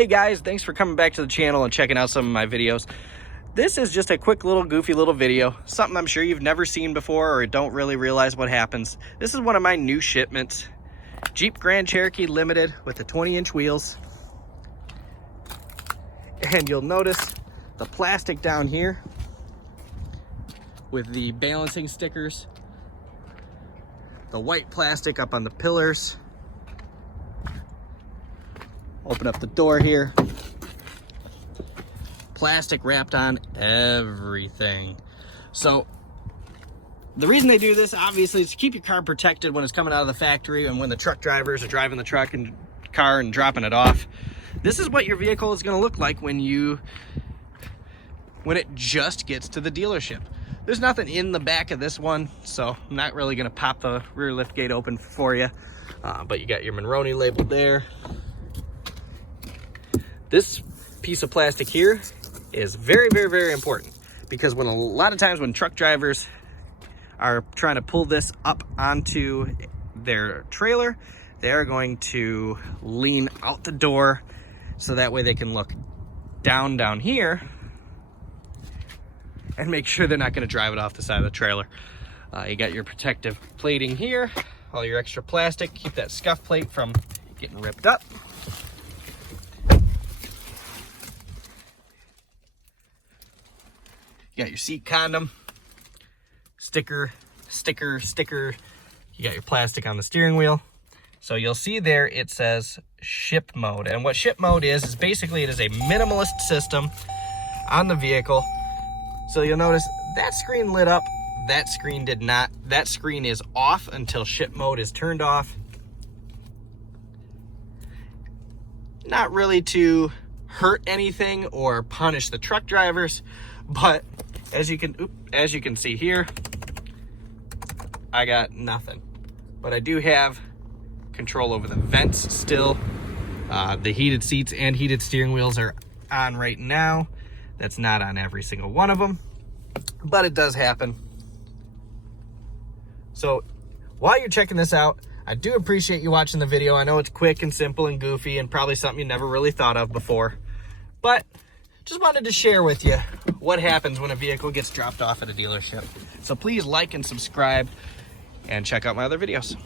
Hey guys, thanks for coming back to the channel and checking out some of my videos. This is just a quick little goofy little video, something I'm sure you've never seen before or don't really realize what happens. This is one of my new shipments. Jeep Grand Cherokee Limited with the 20-inch wheels. And you'll notice the plastic down here with the balancing stickers. The white plastic up on the pillars. Open up the door here. Plastic wrapped on everything. So the reason they do this, obviously, is to keep your car protected when it's coming out of the factory and when the truck drivers are driving the truck and car and dropping it off. This is what your vehicle is going to look like when it just gets to the dealership. There's nothing in the back of this one, so I'm not really going to pop the rear lift gate open for you. But you got your Monroney labeled there. This piece of plastic here is very, very, very important, because when a lot of times when truck drivers are trying to pull this up onto their trailer, they're going to lean out the door so that way they can look down here and make sure they're not going to drive it off the side of the trailer. You got your protective plating here, all your extra plastic, keep that scuff plate from getting ripped up. You got your seat condom, sticker. You got your plastic on the steering wheel. So you'll see there it says ship mode. And what ship mode is basically it is a minimalist system on the vehicle. So you'll notice that screen lit up, that screen did not. That screen is off until ship mode is turned off. Not really to hurt anything or punish the truck drivers, but as you can see here, I got nothing. But I do have control over the vents still. The heated seats and heated steering wheels are on right now. That's not on every single one of them, but it does happen. So while you're checking this out, I do appreciate you watching the video. I know it's quick and simple and goofy and probably something you never really thought of before, but just wanted to share with you what happens when a vehicle gets dropped off at a dealership. So please like and subscribe and check out my other videos.